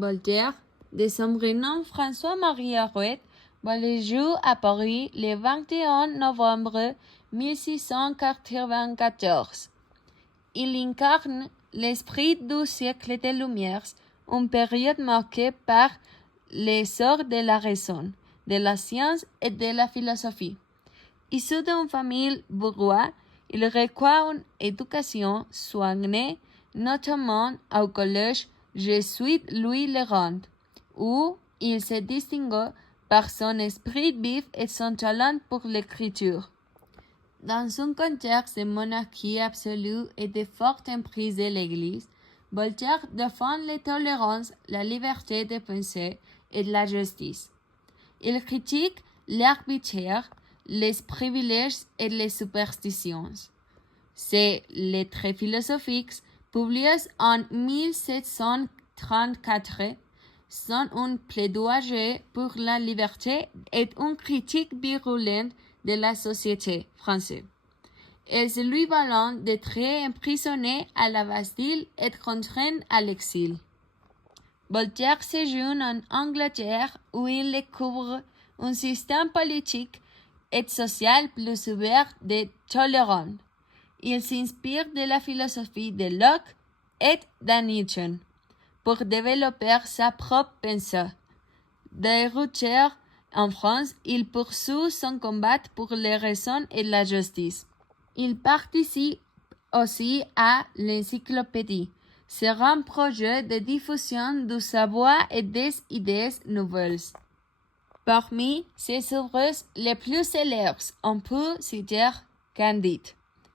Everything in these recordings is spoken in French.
Voltaire, de son prénom François-Marie Arouet, voit le jour à Paris le 21 novembre 1694. Il incarne l'esprit du siècle des Lumières, une période marquée par l'essor de la raison, de la science et de la philosophie. Issu d'une famille bourgeoise, il reçoit une éducation soignée, notamment au collège jésuite Louis le Grand, où il se distingue par son esprit vif et son talent pour l'écriture. Dans un contexte de monarchie absolue et de forte emprise de l'Église, Voltaire défend la tolérance, la liberté de pensée et la justice. Il critique l'arbitraire, les privilèges et les superstitions. Ses lettres philosophiques, publiées en 1734, sont un plaidoyer pour la liberté et une critique virulente de la société française. Est l'équivalent d'être emprisonné à la Bastille et contraint à l'exil. Voltaire séjourne en Angleterre où il découvre un système politique et social plus ouvert et tolérant. Il s'inspire de la philosophie de Locke et de Nietzsche pour développer sa propre pensée. De retour en France, il poursuit son combat pour les raisons et la justice. Il participe aussi à l'encyclopédie, sur un projet de diffusion du savoir et des idées nouvelles. Parmi ses œuvres les plus célèbres, on peut citer Candide,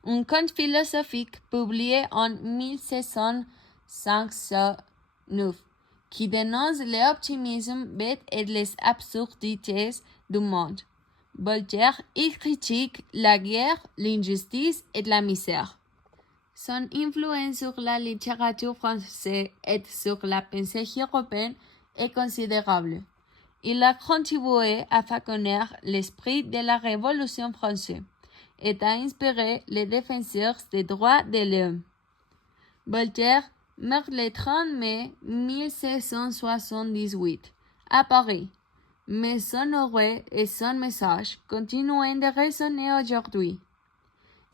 un conte philosophique publié en 1659, qui dénonce l'optimisme bête et les absurdités du monde. Voltaire y critique la guerre, l'injustice et la misère. Son influence sur la littérature française et sur la pensée européenne est considérable. Il a contribué à façonner l'esprit de la Révolution française et a inspiré les défenseurs des droits de l'homme. Voltaire meurt le 30 mai 1678 à Paris, mais son aura et son message continuent de résonner aujourd'hui.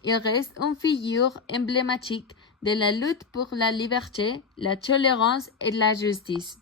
Il reste une figure emblématique de la lutte pour la liberté, la tolérance et la justice.